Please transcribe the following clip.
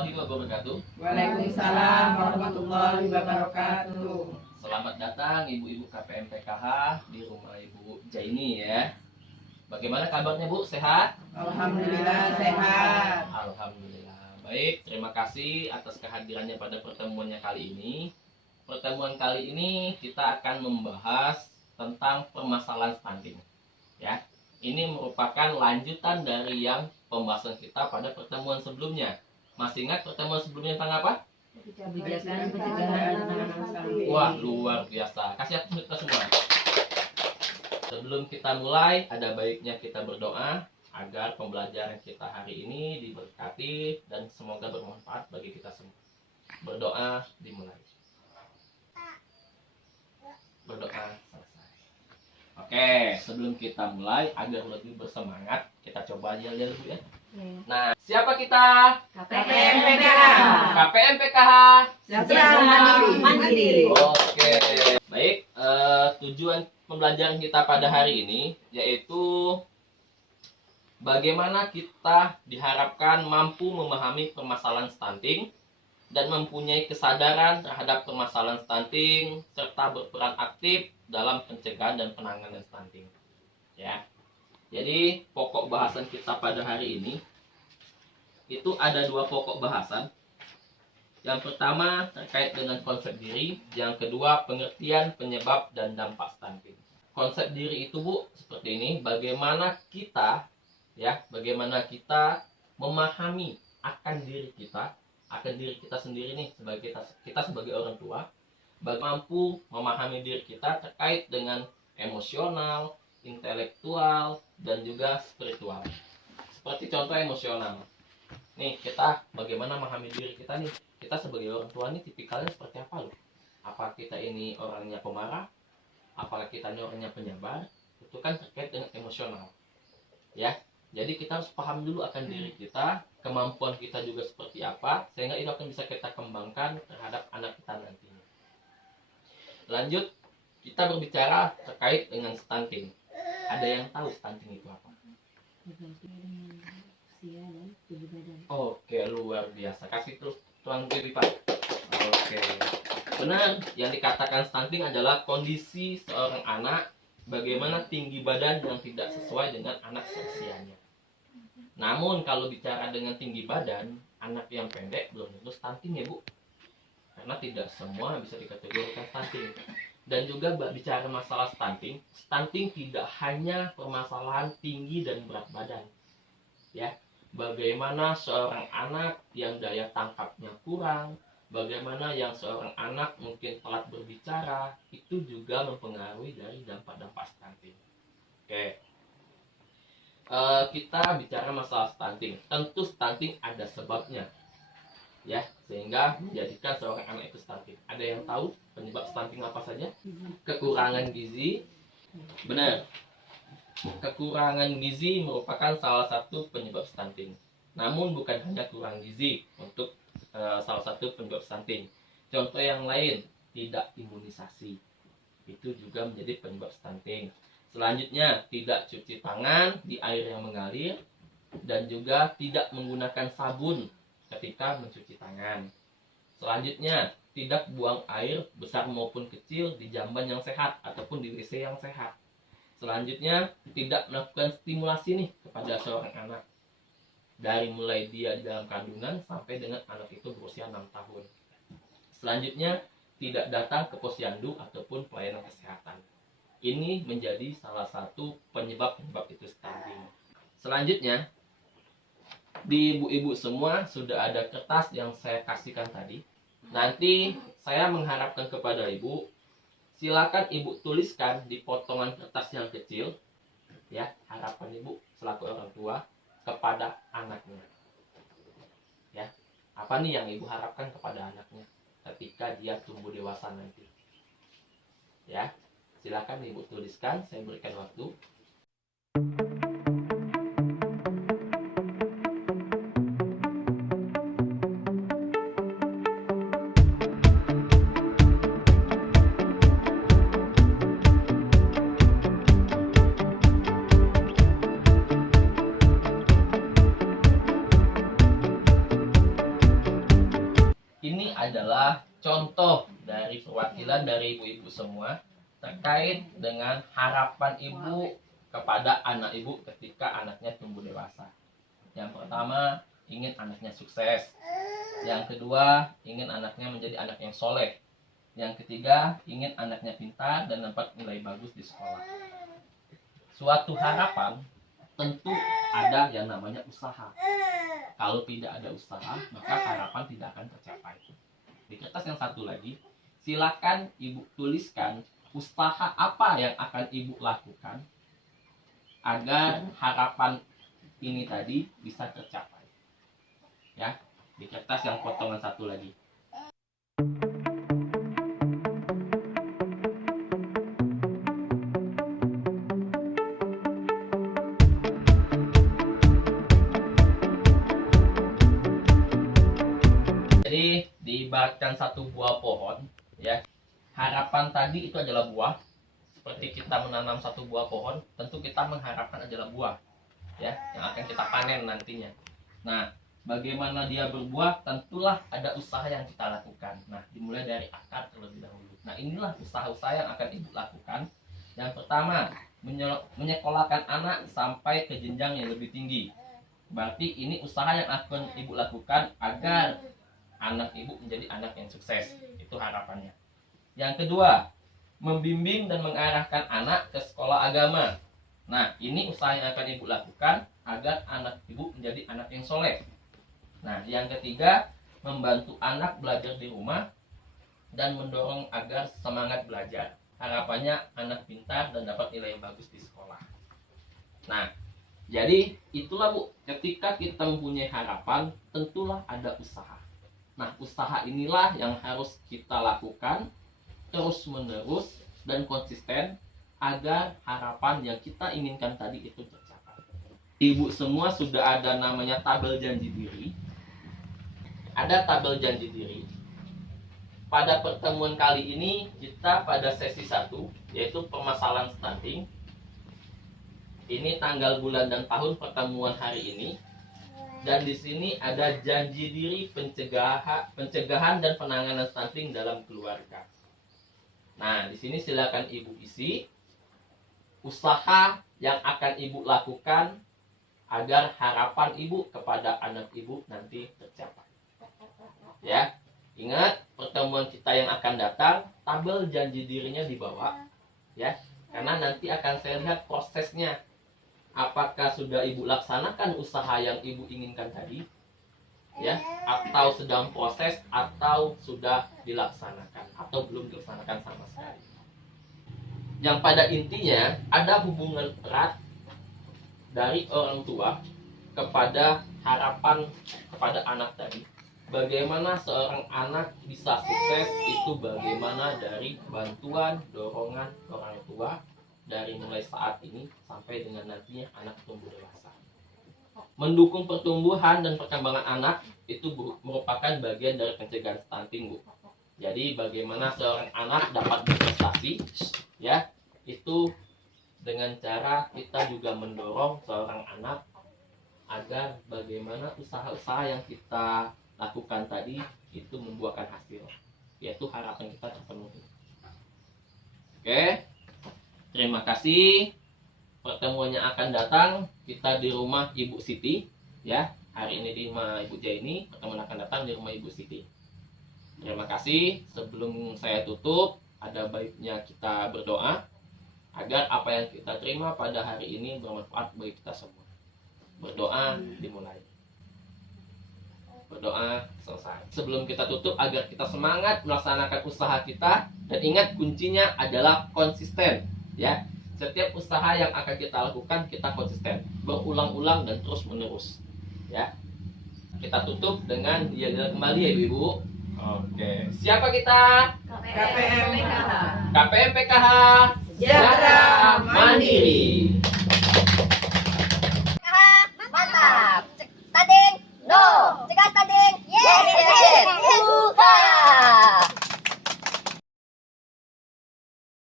warahmatullahi wabarakatuh. Waalaikumsalam warahmatullahi wabarakatuh. Selamat datang ibu-ibu KPM PKH di rumah Ibu Jaini ya. Bagaimana kabarnya Bu? Sehat? Alhamdulillah sehat. Alhamdulillah. Baik, terima kasih atas kehadirannya pada pertemuannya kali ini. Pertemuan kali ini kita akan membahas tentang permasalahan stunting. Ya, ini merupakan lanjutan dari yang pembahasan kita pada pertemuan sebelumnya. Masih ingat pertemuan sebelumnya tentang apa? Kebijakan pencegahan anak stunting. Wah, luar biasa. Kasih aku kita semua. Sebelum kita mulai, ada baiknya kita berdoa agar pembelajaran kita hari ini diberkati dan semoga bermanfaat bagi kita semua. Berdoa dimulai. Berdoa selesai. Oke, sebelum kita mulai agar lebih bersemangat, kita coba aja dulu ya. Nah, siapa kita? KPM PKH. KPM PKH. Sejahtera Mandiri. Oke, baik. Tujuan pembelajaran kita pada hari ini yaitu bagaimana kita diharapkan mampu memahami permasalahan stunting dan mempunyai kesadaran terhadap permasalahan stunting serta berperan aktif dalam pencegahan dan penanganan stunting. Ya. Jadi pokok bahasan kita pada hari ini itu ada dua pokok bahasan. Yang pertama terkait dengan konsep diri, yang kedua pengertian penyebab dan dampak stunting. Konsep diri itu Bu seperti ini, bagaimana kita memahami akan diri kita sendiri nih sebagai kita sebagai orang tua, mampu memahami diri kita terkait dengan emosional, intelektual dan juga spiritual. Seperti contoh emosional. Nih, kita bagaimana memahami diri kita nih? Kita sebagai orang tua nih tipikalnya seperti apa loh? Apa kita ini orangnya pemarah? Apakah kita ini orangnya penyabar? Itu kan terkait dengan emosional. Ya. Jadi kita harus paham dulu akan diri kita, kemampuan kita juga seperti apa, sehingga itu akan bisa kita kembangkan terhadap anak kita nantinya. Lanjut, kita berbicara terkait dengan stunting. Ada yang tahu stunting itu apa? Oke, luar biasa. Kasih terus tuang diri Pak. Oke. Benar, yang dikatakan stunting adalah kondisi seorang anak bagaimana tinggi badan yang tidak sesuai dengan anak seusianya. Namun kalau bicara dengan tinggi badan, anak yang pendek belum tentu stunting ya Bu. Karena tidak semua bisa dikategorikan stunting. Dan juga bicara masalah stunting, stunting tidak hanya permasalahan tinggi dan berat badan. Ya, bagaimana seorang anak yang daya tangkapnya kurang, bagaimana yang seorang anak mungkin telat berbicara, itu juga mempengaruhi dari dampak-dampak stunting. Oke. Kita bicara masalah stunting. Tentu stunting ada sebabnya. Ya, sehingga menjadikan seorang anak itu stunting. Ada yang tahu penyebab stunting apa saja? Kekurangan gizi. Benar. Kekurangan gizi merupakan salah satu penyebab stunting. Namun bukan hanya kurang gizi untuk salah satu penyebab stunting. Contoh yang lain, tidak imunisasi. Itu juga menjadi penyebab stunting. Selanjutnya, tidak cuci tangan di air yang mengalir dan juga tidak menggunakan sabun ketika mencuci tangan. Selanjutnya, tidak buang air besar maupun kecil di jamban yang sehat ataupun di WC yang sehat. Selanjutnya, tidak melakukan stimulasi nih kepada seorang anak. Dari mulai dia di dalam kandungan sampai dengan anak itu berusia 6 tahun. Selanjutnya, tidak datang ke posyandu ataupun pelayanan kesehatan. Ini menjadi salah satu penyebab-penyebab itu stunting. Selanjutnya, di ibu-ibu semua sudah ada kertas yang saya kasihkan tadi. Nanti saya mengharapkan kepada ibu, silakan ibu tuliskan di potongan kertas yang kecil, ya, harapan ibu selaku orang tua kepada anaknya. Ya, apa nih yang ibu harapkan kepada anaknya ketika dia tumbuh dewasa nanti? Ya, silakan ibu tuliskan, saya berikan waktu. contoh dari perwakilan dari ibu-ibu semua terkait dengan harapan ibu kepada anak ibu ketika anaknya tumbuh dewasa. Yang pertama, ingin anaknya sukses. Yang kedua, ingin anaknya menjadi anak yang soleh. Yang ketiga, ingin anaknya pintar dan dapat nilai bagus di sekolah. Suatu harapan tentu ada yang namanya usaha. Kalau tidak ada usaha, maka harapan tidak akan tercapai. Di kertas yang satu lagi, silakan ibu tuliskan usaha apa yang akan ibu lakukan agar harapan ini tadi bisa tercapai. Ya, di kertas yang potongan satu lagi. Jadi diibaratkan satu buah pohon, ya. Harapan tadi itu adalah buah. Seperti kita menanam satu buah pohon, tentu kita mengharapkan adalah buah, ya, yang akan kita panen nantinya. Nah, bagaimana dia berbuah? Tentulah ada usaha yang kita lakukan. Nah, dimulai dari akar terlebih dahulu. Nah, inilah usaha-usaha yang akan ibu lakukan. Yang pertama, menyekolahkan anak sampai ke jenjang yang lebih tinggi. Berarti ini usaha yang akan ibu lakukan agar anak ibu menjadi anak yang sukses. Itu harapannya. Yang kedua, membimbing dan mengarahkan anak ke sekolah agama. Nah, ini usaha yang akan ibu lakukan agar anak ibu menjadi anak yang soleh. Nah, yang ketiga, membantu anak belajar di rumah dan mendorong agar semangat belajar. Harapannya anak pintar dan dapat nilai yang bagus di sekolah. Nah, jadi itulah Bu, ketika kita mempunyai harapan, tentulah ada usaha. Nah, usaha inilah yang harus kita lakukan terus-menerus dan konsisten agar harapan yang kita inginkan tadi itu tercapai. Ibu semua sudah ada namanya tabel janji diri. Ada tabel janji diri. Pada pertemuan kali ini kita pada sesi 1, yaitu permasalahan stunting. Ini tanggal, bulan, dan tahun pertemuan hari ini. Dan di sini ada janji diri pencegahan dan penanganan stunting dalam keluarga. Nah, di sini silakan ibu isi usaha yang akan ibu lakukan agar harapan ibu kepada anak ibu nanti tercapai. Ya, ingat pertemuan kita yang akan datang, tabel janji dirinya dibawa, ya, karena nanti akan saya lihat prosesnya. Apakah sudah ibu laksanakan usaha yang ibu inginkan tadi, ya, atau sedang proses, atau sudah dilaksanakan, atau belum dilaksanakan sama sekali. Yang pada intinya ada hubungan erat dari orang tua kepada harapan kepada anak tadi. Bagaimana seorang anak bisa sukses itu bagaimana dari bantuan, dorongan orang tua dari mulai saat ini sampai dengan nantinya anak tumbuh dewasa. Mendukung pertumbuhan dan perkembangan anak itu merupakan bagian dari pencegahan stunting, Bu. Jadi bagaimana seorang anak dapat berprestasi, ya, itu dengan cara kita juga mendorong seorang anak agar bagaimana usaha-usaha yang kita lakukan tadi itu membuahkan hasil, yaitu harapan kita terpenuhi. Oke. Terima kasih. Pertemuannya akan datang kita di rumah Ibu Siti, ya. Hari ini di rumah Ibu Jaini, pertemuan akan datang di rumah Ibu Siti. Terima kasih. Sebelum saya tutup, ada baiknya kita berdoa agar apa yang kita terima pada hari ini bermanfaat bagi kita semua. Berdoa dimulai. Berdoa selesai. Sebelum kita tutup, agar kita semangat melaksanakan usaha kita, dan ingat kuncinya adalah konsisten. Ya, setiap usaha yang akan kita lakukan kita konsisten, berulang-ulang dan terus menerus. Ya, kita tutup dengan dialog kembali ya Ibu. Oke, siapa kita? KPM PKH. KPM PKH Sejahtera Mandiri.